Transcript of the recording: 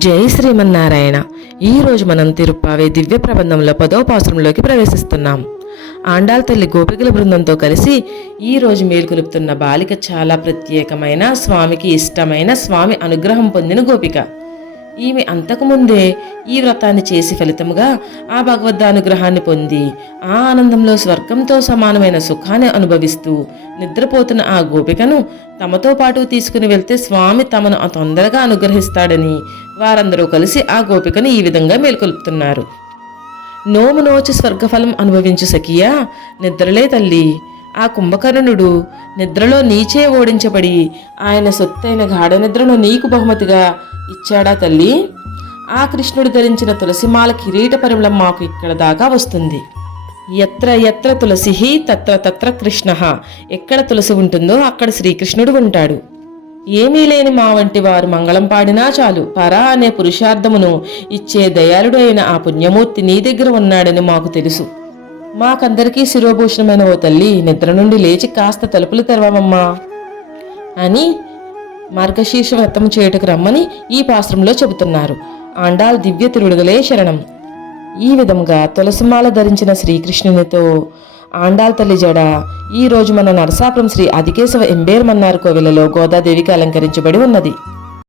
జై శ్రీమన్నారాయణ. ఈరోజు మనం తిరుప్పావే దివ్య ప్రబంధంలో 10వ పాసురంలోకి ప్రవేశిస్తున్నాం. ఆండాళ్ తల్లి గోపికల బృందంతో కలిసి ఈరోజు మేల్కొలుపుతున్న బాలిక చాలా ప్రత్యేకమైన, స్వామికి ఇష్టమైన, స్వామి అనుగ్రహం పొందిన గోపిక. ఈమె అంతకుముందే ఈ వ్రతాన్ని చేసి ఫలితముగా ఆ భగవద్ధానుగ్రహాన్ని పొంది ఆ ఆనందంలో స్వర్గంతో సమానమైన సుఖాన్ని అనుభవిస్తూ నిద్రపోతున్న ఆ గోపికను తమతో పాటు తీసుకుని వెళ్తే స్వామి తమను తొందరగా అనుగ్రహిస్తాడని వారందరూ కలిసి ఆ గోపికను ఈ విధంగా మేల్కొల్పుతున్నారు. నోము నోచి స్వర్గఫలం అనుభవించు సఖియా, నిద్రలే తల్లి. ఆ కుంభకర్ణుడు నిద్రలో నీచే ఓడించబడి ఆయన సొత్తైన గాఢ నిద్రను నీకు బహుమతిగా ఇచ్చాడా తల్లి? ఆ కృష్ణుడు ధరించిన తులసిమాల కిరీట పరిమళం మాకు ఇక్కడ దాకా వస్తుంది. ఎత్ర ఎత్ర తులసి తత్ర తత్ర కృష్ణ. ఎక్కడ తులసి ఉంటుందో అక్కడ శ్రీకృష్ణుడు ఉంటాడు. ఏమీ లేని మా వంటి వారు మంగళం పాడినా చాలు, పరా అనే పురుషార్థమును ఇచ్చే దయాళుడు అయిన ఆ పుణ్యమూర్తి నీ దగ్గర ఉన్నాడని మాకు తెలుసు. మాకందరికీ శిరోభూషణమైన ఓ తల్లి, నిద్ర నుండి లేచి కాస్త తలుపులు తెరవమ్మా అని మార్గశీర్ష వ్రతం చేయుటకు రమ్మని ఈ పాశ్రంలో చెబుతున్నారు. ఆండాళ్ దివ్య తిరుడుగలే శరణం. ఈ విధంగా తులసిమాల ధరించిన శ్రీకృష్ణునితో ఆండాళ్ తల్లి జడ ఈరోజు మన నరసాపురం శ్రీ ఆదికేశవ ఎంబేర్ మన్నారు కోవిలలో గోదాదేవికి అలంకరించబడి ఉన్నది.